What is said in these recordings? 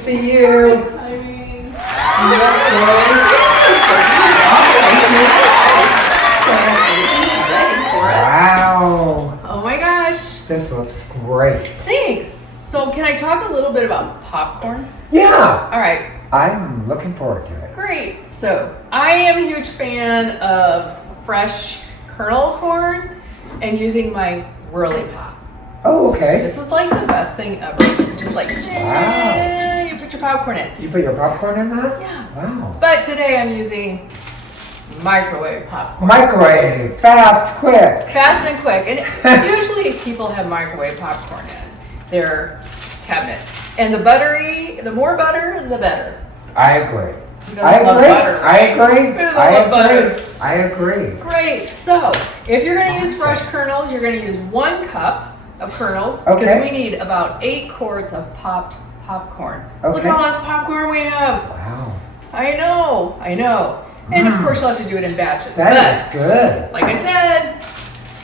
see you. Timing. Wow. Oh my gosh. This looks great. Thanks. So can I talk a little bit about popcorn? Yeah. All right. I'm looking forward to it. Great. So I am a huge fan of fresh kernel corn and using my whirly pop. Oh, okay. This is like the best thing ever. Just like, Wow. you put your popcorn in. You put your popcorn in that? Yeah. Wow. But today I'm using microwave popcorn. Microwave, fast, quick. Fast and quick. And usually people have microwave popcorn in their cabinet. And the more butter, the better. I agree. You guys love butter, right? You guys love butter. I agree. Great. So if you're going to use fresh kernels, you're going to use 1 cup of kernels Okay. because we need about 8 quarts of popped popcorn. Look Okay. at all this popcorn we have. Wow. I know. And of course, you'll have to do it in batches. That but, is good. like I said,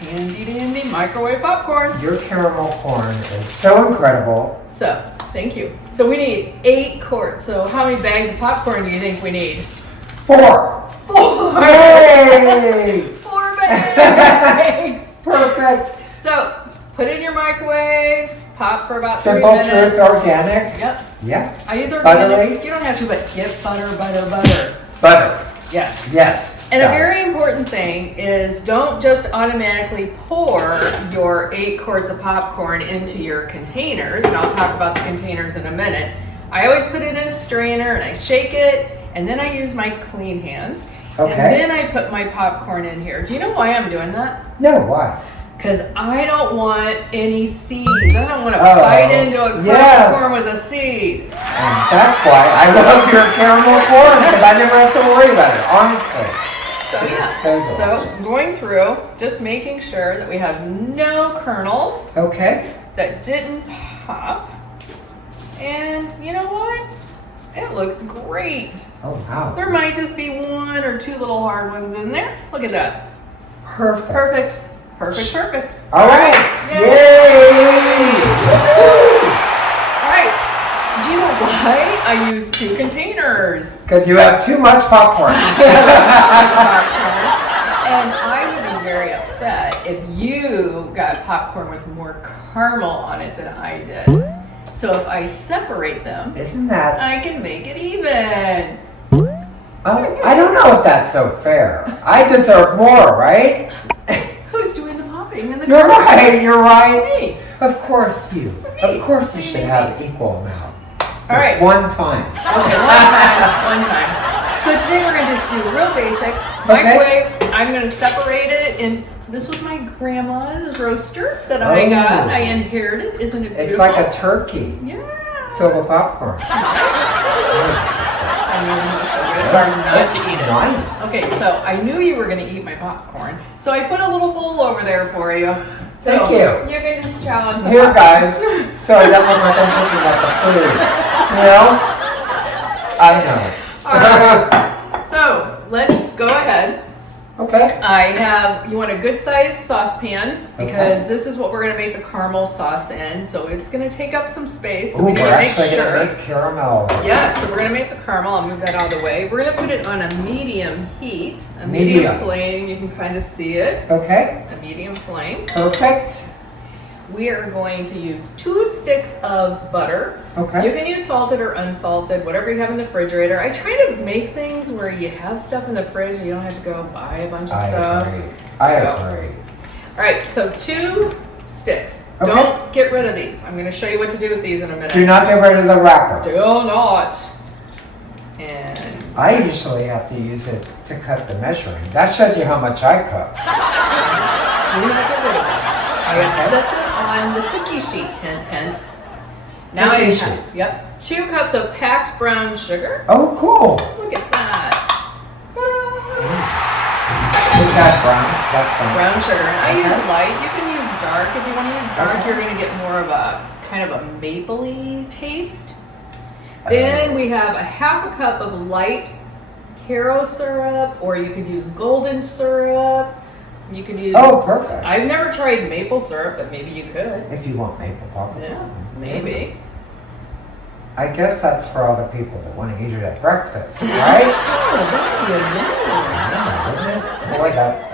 handy dandy microwave popcorn. Your caramel corn is so incredible. So, thank you. So we need 8 quarts. So how many bags of popcorn do you think we need? 4. 4. Yay! 4 bags. Perfect. So put it in your microwave. Pop for about Simple 3 minutes. Truth Organic. Yep. Yeah. I use organic. Buttery. You don't have to, but get butter. Butter. Yes. Yes. And a Got it. very important thing is don't just automatically pour your 8 quarts of popcorn into your containers, and I'll talk about the containers in a minute. I always put it in a strainer and I shake it, and then I use my clean hands. Okay. And then I put my popcorn in here. Do you know why I'm doing that? No, why? Because I don't want any seeds. I don't want to Oh, bite into a yes. corn with a seed. And that's why I love your caramel corn, because I never have to worry about it, honestly. So yeah, so so delicious. going through, just making sure that we have no kernels Okay. that didn't pop. And you know what? It looks great. Oh, wow. There might just be 1 or 2 little hard ones in there. Look at that. Perfect. Perfect. All right. Yay. Yay! All right. Do you know why I use 2 containers? Because you have too much popcorn. And I would be very upset if you got popcorn with more caramel on it than I did. So if I separate them, Isn't that? I can make it even. Oh, I don't know if that's so fair. I deserve more, right? Who's doing the popping and the You're caramel? right. You're right. Me. Of course you. Of course you Me, should me, have equal amount. All right. Just one time. Okay, one time. So today we're gonna just do real basic. Microwave, I'm gonna separate it in, this was my grandma's roaster that I got. I inherited, isn't it beautiful? It's like a turkey Yeah. filled with popcorn. I mean, it's hard not to eat it. Nice. Okay, so I knew you were gonna eat my popcorn. So I put a little bowl over there for you. Thank So you. You can just chow on some Here, popcorn. guys. Sorry, that looked like I'm looking at the food. You know? I know. All right. So let's go ahead. Okay. You want a good sized saucepan because Okay. this is what we're gonna make the caramel sauce in. So it's gonna take up some space. So Ooh, we we're need to make actually sure. gonna make caramel. Yeah, so we're gonna make the caramel. I'll move that out of the way. We're gonna put it on a medium heat, a medium flame. You can kind of see it. Okay. A medium flame. Perfect. We are going to use 2 sticks of butter. Okay. You can use salted or unsalted, whatever you have in the refrigerator. I try to make things where you have stuff in the fridge, you don't have to go buy a bunch of stuff. I So- agree. All right, so 2 sticks. Okay. Don't get rid of these. I'm going to show you what to do with these in a minute. Do not get rid of the wrapper. Do not. And I usually have to use it to cut the measuring. That shows you how much I cook. do not get rid of it. I have Okay. set them on the cookie sheet, hint, hint. Now Cookie I sheet. have, yep, 2 cups of packed brown sugar. Oh, cool. Look at that. Is that brown? That's brown. Brown sugar. And I use Okay. light. You can use dark. If you want to use dark, Okay. you're going to get more of a kind of a mapley taste. Then we have a 1/2 cup of light Caro syrup, or you could use golden syrup. You could use. Oh, perfect. I've never tried maple syrup, but maybe you could. If you want maple popcorn. Yeah, maybe. I guess that's for all the people that want to eat it at breakfast, right?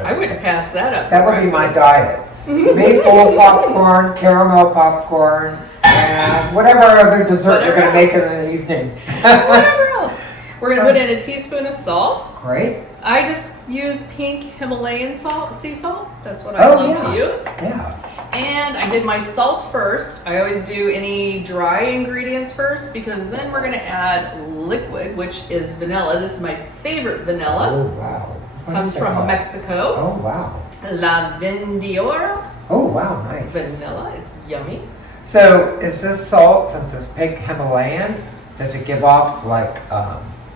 I wouldn't pass that up. That would be my diet. Maple popcorn, caramel popcorn, and whatever other dessert you're going to make in the evening. Whatever else. We're going to put in a teaspoon of salt. Great. I just use pink Himalayan salt, sea salt. That's what I love to use. Yeah. And I did my salt first. I always do any dry ingredients first because then we're going to add liquid, which is vanilla. This is my favorite vanilla. Oh, wow. Comes from Mexico. Oh, wow. La Vendiola. Oh, wow, nice. Vanilla, it's yummy. So, is this salt, since it's pink Himalayan, does it give off like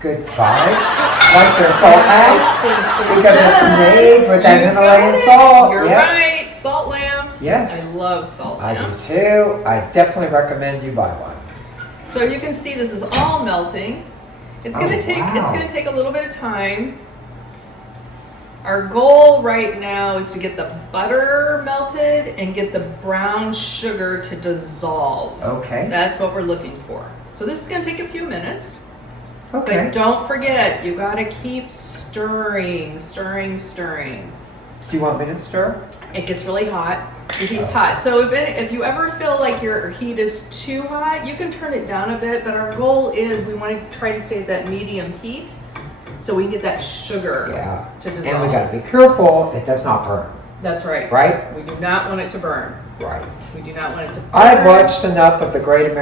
good vibes? Like your salt lamps? Because it's made with that Himalayan salt. You're right, salt lamps. Yes. I love salt lamps. I do too. I definitely recommend you buy one. So you can see this is all melting. It's gonna take a little bit of time. Our goal right now is to get the butter melted and get the brown sugar to dissolve. Okay. That's what we're looking for. So this is gonna take a few minutes. Okay. But don't forget, you gotta keep stirring, stirring, stirring. Do you want me to stir? It gets really hot. The heat's hot. So if you ever feel like your heat is too hot, you can turn it down a bit, but our goal is we want to try to stay at that medium heat so we can get that sugar to dissolve. And we gotta be careful it does not burn. That's right. Right? We do not want it to burn. Right. We do not want it to burn. I've watched enough of the great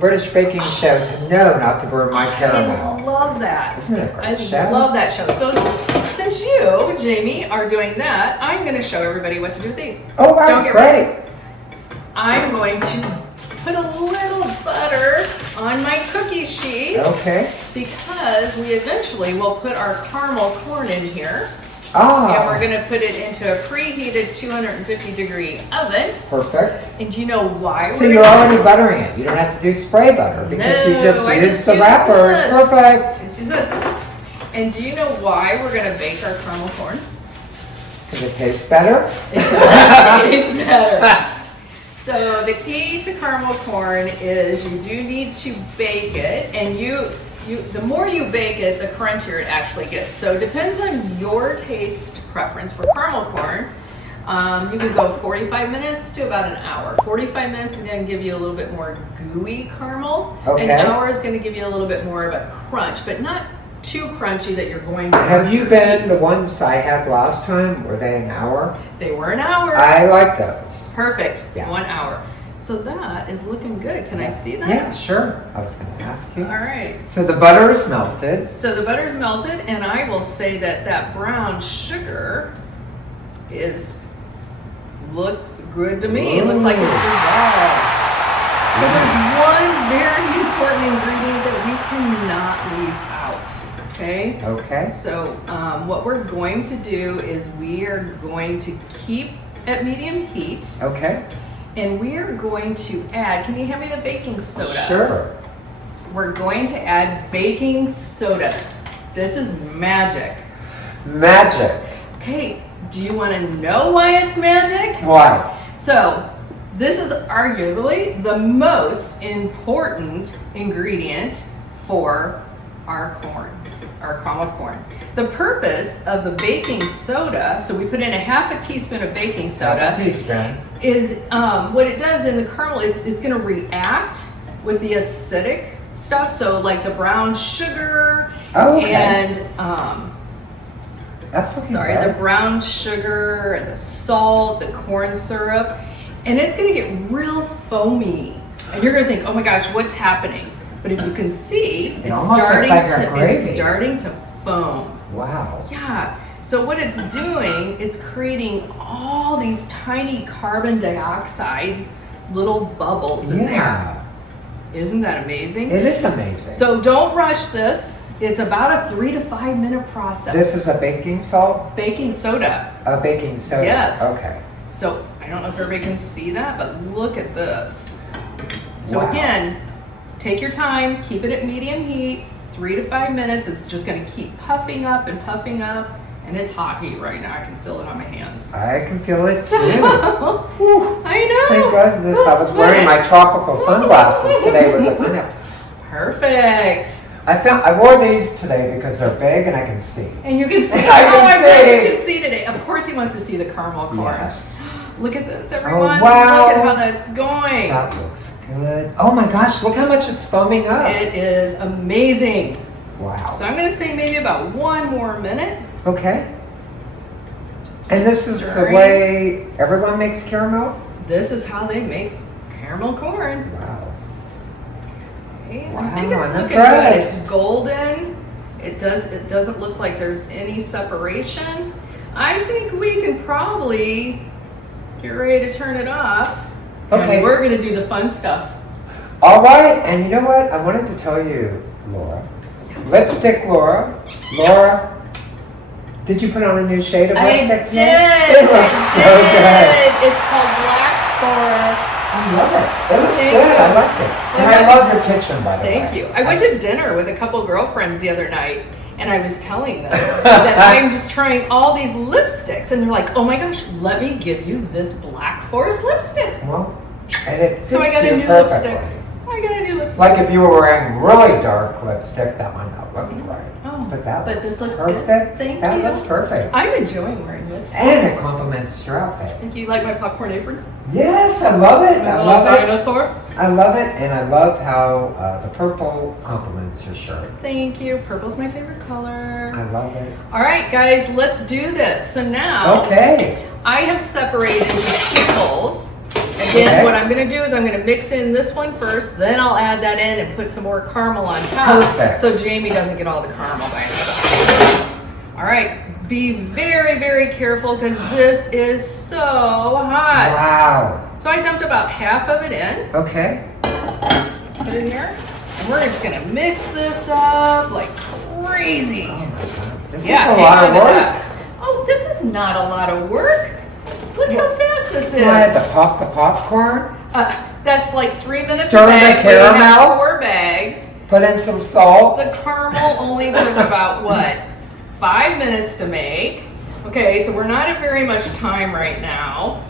British baking show to know not to burn my caramel. I love that. Isn't it a great show? I love that show. So since you, Jamie, are doing that, I'm going to show everybody what to do with these. Oh, wow, Don't get great. ready. I'm going to put a little butter on my cookie sheets. Okay. Because we eventually will put our caramel corn in here. Ah. And we're going to put it into a preheated 250-degree oven. Perfect. And do you know why So you're already buttering it. You don't have to do spray butter because you just use the wrappers. Perfect. Let's use this. And do you know why we're going to bake our caramel corn? Does it taste better? It tastes better. So the key to caramel corn is you do need to bake it, and the more you bake it, the crunchier it actually gets. So it depends on your taste preference for caramel corn. You can go 45 minutes to about an hour. 45 minutes is going to give you a little bit more gooey caramel. Okay. An hour is going to give you a little bit more of a crunch, but not too crunchy that you're going to Have you been the ones I had last time? Were they an hour? They were an hour. I like those. Perfect. Yeah. 1 hour. So that is looking good. Can I see that? Yeah, sure. I was going to ask you. All right. So the butter is melted. So the butter's melted, and I will say that brown sugar looks good to me. It looks like it's dissolved. So there's one very important ingredient that we cannot leave out. Okay. Okay. So what we're going to do is we are going to keep at medium heat. Okay. And we are going to add, can you hand me the baking soda? Sure. We're going to add baking soda. This is magic. Magic. Okay, do you want to know why it's magic? Why? So, this is arguably the most important ingredient for our corn, our caramel corn. The purpose of the baking soda, so we put in a half a teaspoon of baking soda. Half a teaspoon. Is what it does in the caramel is it's going to react with the acidic stuff, so like the brown sugar and that's looking the brown sugar and the salt, the corn syrup, and it's going to get real foamy, and you're going to think, oh my gosh, what's happening? But if you can see, it's starting to foam. Wow. Yeah. So what it's doing, it's creating all these tiny carbon dioxide little bubbles in there. Isn't that amazing? It is amazing. So don't rush this. It's about a 3 to 5 minute process. This is a baking salt? Baking soda. A baking soda. Yes. Okay. So I don't know if everybody can see that, but look at this. So again, take your time, keep it at medium heat, 3 to 5 minutes. It's just going to keep puffing up, And it's hot heat right now. I can feel it on my hands. I can feel it too. Whew. I know. Thank goodness I was wearing my tropical sunglasses today with the pineapple. Perfect. I wore these today because they're big and I can see. And you can see. I can see. You can see today. Of course, he wants to see the caramel corn. Yes. Look at this, everyone. Oh, wow. Look at how that's going. That looks good. Oh my gosh, look how much it's foaming up. It is amazing. Wow. So I'm going to say maybe about 1 more minute. Okay. And this is the stirring. way everyone makes caramel? This is how they make caramel corn. Wow. Okay. Wow, I think it's I'm looking good. impressed. It's golden. It doesn't look like there's any separation. I think we can probably get ready to turn it off. Okay. And we're going to do the fun stuff. All right, and you know what? I wanted to tell you, Laura. Lipstick, Laura. Laura, did you put on a new shade of lipstick I today? did. It looks so good. It's called Black Forest. I love it. It looks Thank good. you. I like it. And I love your kitchen, by the way. Thank you. I went to dinner with a couple girlfriends the other night, and I was telling them that I'm just trying all these lipsticks, and they're like, "Oh my gosh, let me give you this Black Forest lipstick." Well, and it fits So I got a you new perfectly. lipstick. I got a new lipstick. Like if you were wearing really dark lipstick, that might not look right. Oh, But that but looks this looks good. perfect. Thank that you. looks perfect. I'm enjoying wearing lipstick. And it complements your outfit. Thank you. Like my popcorn apron? Yes, I love it. My I little love it. dinosaur? I love it, and I love how the purple complements your shirt. Thank you. Purple's my favorite color. I love it. All right, guys, let's do this. So now Okay. I have separated the two bowls. Again, Okay. what I'm going to do is I'm going to mix in this one first, then I'll add that in and put some more caramel on top. Perfect. So Jamie doesn't get all the caramel by himself. All right, be very, very careful because this is so hot. Wow. So I dumped about half of it in, Okay. put it here, and we're just going to mix this up like crazy. Oh my God. This Yeah, is a hang lot on of to work. that. Oh, this is not a lot of work. Look how fast this is. I had to pop the popcorn, That's like 3 minutes Stir a the bag. We have caramel. 4 bags. put in some salt. The caramel only took about, what, 5 minutes to make. Okay, so we're not at very much time right now.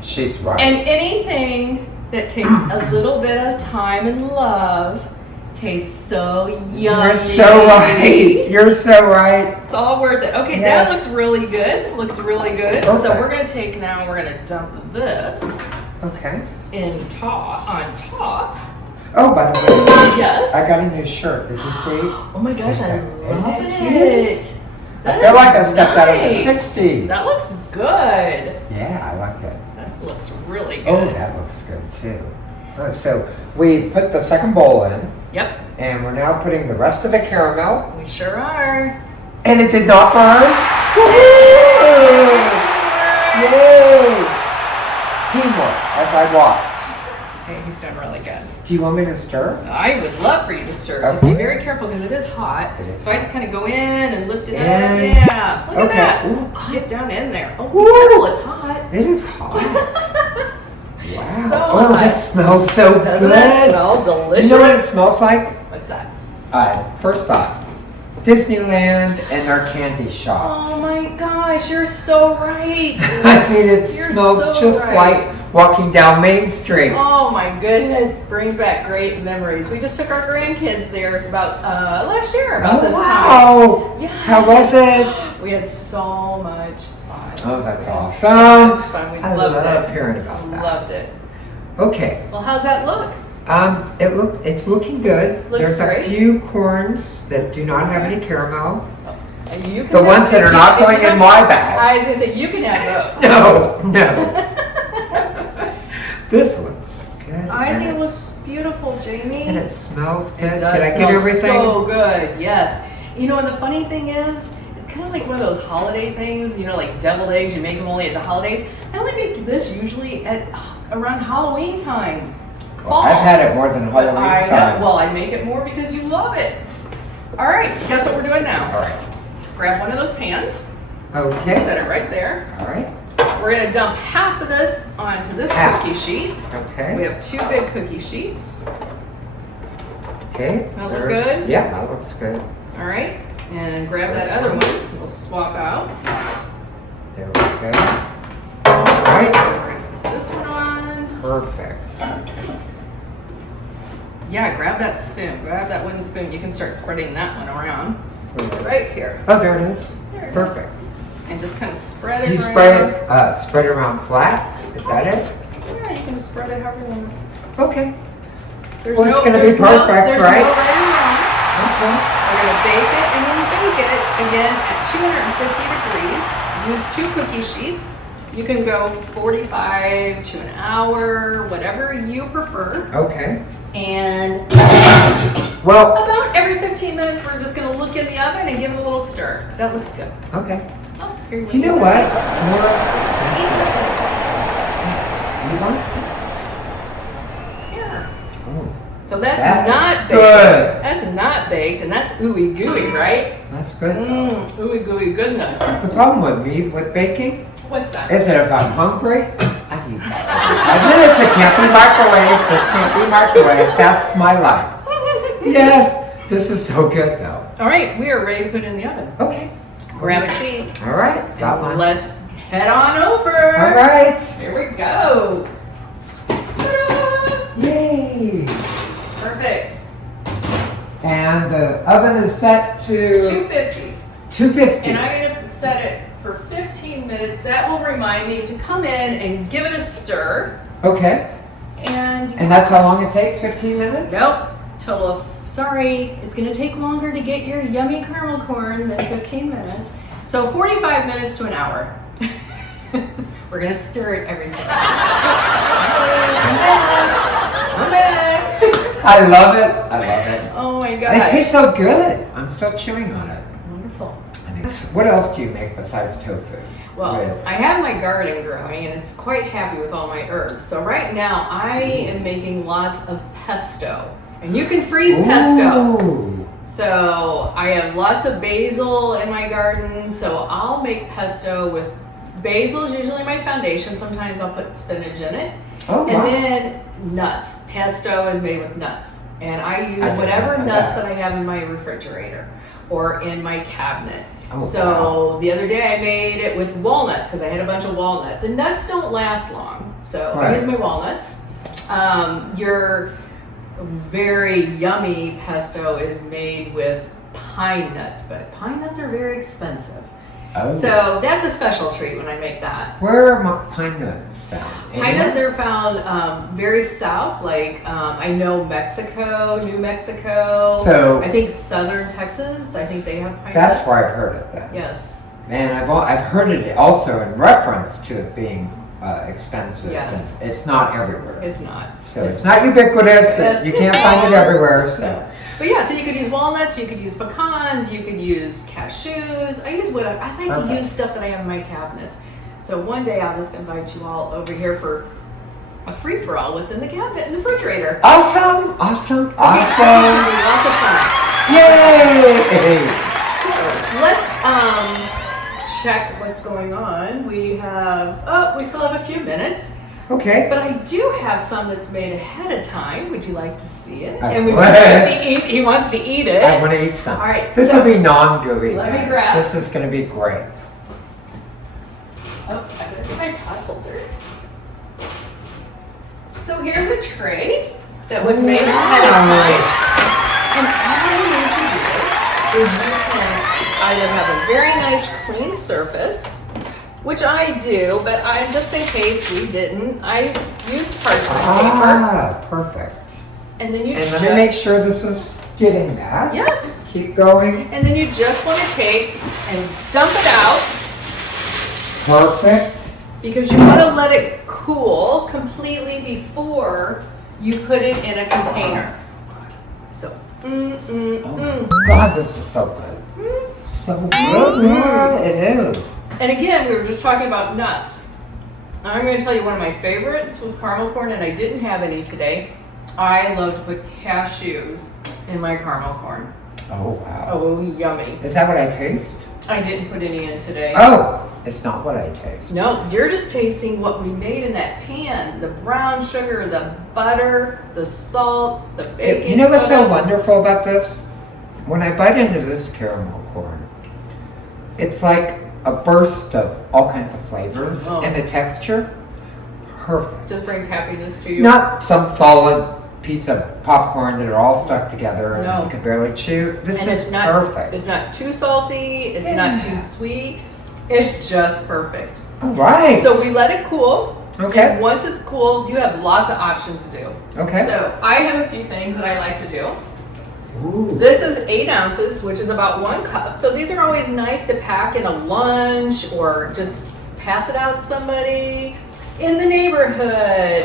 She's right. And anything that takes a little bit of time and love tastes so yummy. You're so right. You're so right. It's all worth it. Okay, Yes. that looks really good. Looks really good. So Perfect. we're gonna take now, we're gonna dump this Okay. on top. Oh, by the way, Yes. I got a new shirt. Did you see? Oh my gosh, I Isn't love that it. cute? That I feel is like I stepped out of the nice. 60s. That looks good. Yeah, I like it. That looks really good. Oh, that looks good too. So we put the second bowl in, Yep, and we're now putting the rest of the caramel, we sure are. and it did not burn. Woohoo! Yay! Teamwork, as I watch. Okay, he's done really good. Do you want me to stir? I would love for you to stir. Just be very careful because it is hot. It is So I just kind of go in and lift it And- up. Yeah, look Okay. at that. Ooh, God. Get down in there. Oh, be Woo. careful, it's hot. It is hot. Wow. So oh, hot. this smells so Doesn't good. that smell delicious? You know what it smells like? What's that? First thought, Disneyland and their candy shops. Oh my gosh, you're so right. I mean, it You're smells so just right. like walking down Main Street. Oh my goodness, brings back great memories. We just took our grandkids there about last year about this time. wow! Yeah. How was it? We had so much fun. Oh, that's We had awesome. So much fun. We I loved love it. hearing about that. Loved it. Okay. Well, how's that look? It's looking good. Looks There's great. a few corns that do not have any caramel. You can The ones that are not going in my bag. I was gonna say you can have those. No. This looks good. I and think it it's- looks beautiful, Jamie. And it smells good. It Did does I smell get everything? so good. Yes. You know, and the funny thing is, it's kind of like one of those holiday things. You know, like deviled eggs. You make them only at the holidays. I only make this usually at around Halloween time. Fall. I've had it more than But Halloween time. Well, I make it more because you love it. All right. Guess what we're doing now? All right. Grab one of those pans. Okay. Set it right there. All right. We're gonna dump half of this onto this Half. cookie sheet. Okay. We have 2 big cookie sheets. Okay. That look there's- good? Yeah, that looks good. All right. And grab that other one. We'll swap out. There we go. All right. This one on. Perfect. Yeah, grab that spoon. Grab that wooden spoon. You can start spreading that one around. Right here. Oh, there it is. There it Perfect. is. And just kind of spread it You around. spread it around flat? Is that it? Yeah, you can just spread it however you want. Okay. There's Well, it's gonna be perfect, there's right? No right or wrong. Okay. We're gonna bake it, and when you bake it, again at 250 degrees, use 2 cookie sheets. You can go 45 to an hour, whatever you prefer. Okay. And Well, about every 15 minutes, we're just gonna look in the oven and give it a little stir. That looks good. okay. Oh, here You know what? More. You want? Here. Oh, So that's That not is baked. good. That's not baked, and that's ooey gooey, right? that's good. Ooey gooey goodness. The problem with me with baking What's that? is that if I'm hungry, I eat that. 5 minutes, it can't be microwave. This can't be microwave. That's my life. Yes, this is so good though. All right, we are ready to put it in the oven. Okay. Grab a sheet. All right, got one. Let's head on over. All right. Here we go. Ta-da! Yay. Perfect. And the oven is set to 250. 250. And I'm going to set it for 15 minutes. That will remind me to come in and give it a stir. Okay. And And that's how long it takes? 15 minutes? Nope. Total of, sorry, it's going to take longer to get your yummy caramel corn than 15 minutes. So 45 minutes to an hour. We're going to stir it every 15 minutes. I'm back. I love it. I love it. Oh my And it gosh. tastes so good. I'm still chewing on it. Wonderful. I think what else do you make besides tofu? Well, With- I have my garden growing and it's quite happy with all my herbs. So right now I am making lots of pesto. And you can freeze pesto. Ooh. So I have lots of basil in my garden. So I'll make pesto with basil is usually my foundation. Sometimes I'll put spinach in it. Oh, And wow. then nuts. Pesto is made with nuts. And I use I didn't whatever know nuts that. that I have in my refrigerator or in my cabinet. Oh, So the other day I made it with walnuts because I had a bunch of walnuts. And nuts don't last long. So I Right. use my walnuts. Your very yummy pesto is made with pine nuts, but pine nuts are very expensive. Oh. So that's a special treat when I make that. Where are pine nuts found? Pine nuts are found very south, like I know Mexico, New Mexico. So- I think southern Texas. I think they have pine nuts. That's where I've heard it then. Yes. And I've heard it also in reference to it being expensive. Yes. And it's not everywhere. It's not. So it's not ubiquitous. Yes, You can't it's find it not. everywhere. So. But yeah, so you could use walnuts, you could use pecans, you could use cashews. I use whatever. I like to Perfect. use stuff that I have in my cabinets. So one day I'll just invite you all over here for a free for all. What's in the cabinet in the refrigerator? Awesome! Awesome! Okay, Awesome! lots of fun. Yay! So let's check what's going on. We still have a few minutes, Okay. but I do have some that's made ahead of time. Would you like to see it? I And we would. he wants to eat it. I want to eat some. All right, This so- will be non-gooey. Let me guys. grab- This is going to be great. Oh, I better get my pot holder. So here's a tray that was made ahead of time. And all you need to do is you can either have a very nice clean surface, which I do, but just in case we didn't, I used parchment paper. Ah, perfect. And then you And just, let me make sure this is getting that. yes. Keep going. And then you just want to take and dump it out Perfect. because you want to let it cool completely before you put it in a container. So, Oh, God, this is so good. So good. Yeah, it is. And again, we were just talking about nuts. I'm going to tell you one of my favorites was caramel corn, and I didn't have any today. I love to put cashews in my caramel corn. Oh, wow. Oh, yummy. Is that what I taste? I didn't put any in today. Oh, it's not what I taste. No, you're just tasting what we made in that pan. The brown sugar, the butter, the salt, the baking You know what's so soda. wonderful about this? when I bite into this caramel corn, it's like a burst of all kinds of flavors and the texture. Perfect. Just brings happiness to you. Not some solid piece of popcorn that are all stuck together and you can barely chew. This is perfect. It's not too salty. It's not too sweet. It's just perfect. All right. So we let it cool. Okay. And once it's cooled, you have lots of options to do. Okay. So I have a few things that I like to do. Ooh. This is 8 ounces, which is about 1 cup. So these are always nice to pack in a lunch or just pass it out to somebody in the neighborhood. Yay!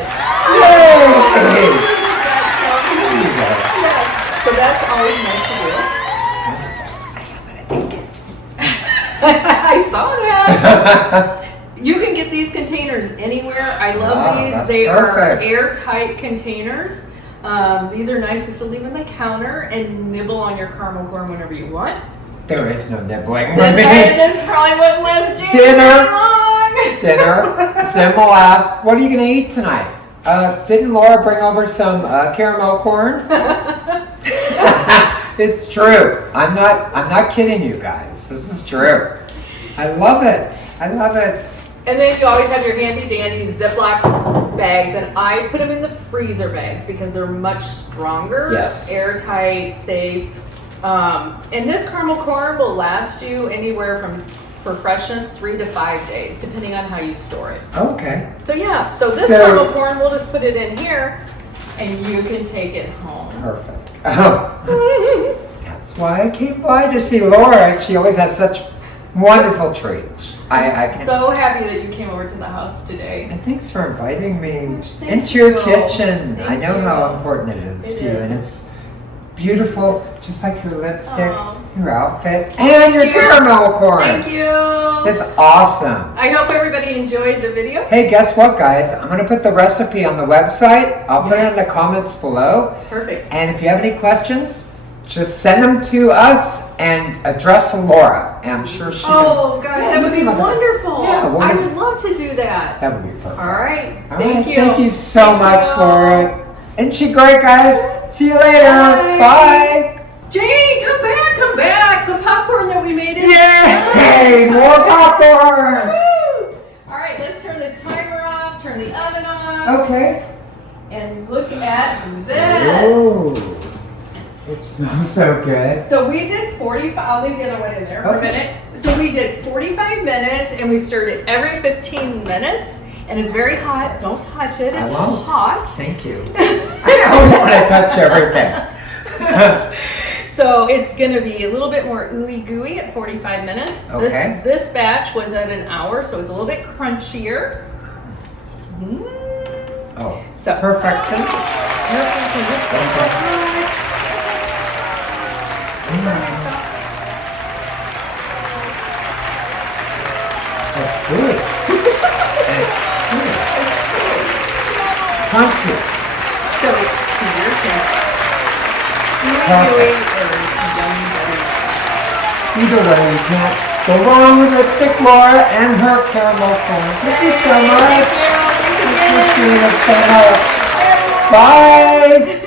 Yes. So that's always nice to do. I saw that. You can get these containers anywhere. I love these. They are airtight containers. These are nice just to leave on the counter and nibble on your caramel corn whenever you want. There is no nibbling. This probably wouldn't last you Dinner. long. Dinner. Sim will ask, what are you going to eat tonight? Didn't Laura bring over some caramel corn? It's true. I'm not kidding you guys. This is true. I love it. I love it. And then you always have your handy dandy Ziploc bags, and I put them in the freezer bags because they're much stronger, airtight, safe. And this caramel corn will last you anywhere for freshness 3 to 5 days, depending on how you store it. Okay. So yeah, so this caramel corn, we'll just put it in here, and you can take it home. Perfect. Oh. That's why I came by to see Laura. She always has such wonderful treats. I'm so happy that you came over to the house today. And thanks for inviting me into your kitchen. I know how important it is to you. And it's beautiful, just like your lipstick, your outfit, and your caramel corn. Thank you. It's awesome. I hope everybody enjoyed the video. Hey, guess what, guys? I'm going to put the recipe on the website. I'll put it in the comments below. Perfect. And if you have any questions, just send them to us and address Laura. And I'm sure she gosh, that would be wonderful. Yeah, I would love to do that. That would be perfect. All right. Thank you. Thank you so much, Laura. Isn't she great, guys? See you later. Bye. Jay, come back. The popcorn that we made is Yay! More popcorn. Woo! All right, let's turn the timer off, turn the oven off. Okay. And look at this. Ooh. It smells so good. So we did 45, I'll leave the other one in there for a minute. So we did 45 minutes and we stirred it every 15 minutes. And it's very hot. Don't touch it. It's hot. Thank you. I always want to touch everything. So it's going to be a little bit more ooey gooey at 45 minutes. Okay. This batch was at an hour, so it's a little bit crunchier. Oh, so perfection. That's good. Crunchy. So to your taste, gooey or yummy butter. Either way, you can't go wrong with lipstick Laura and her caramel corn. Thank you so much. Thank you. Appreciate it so much. Bye.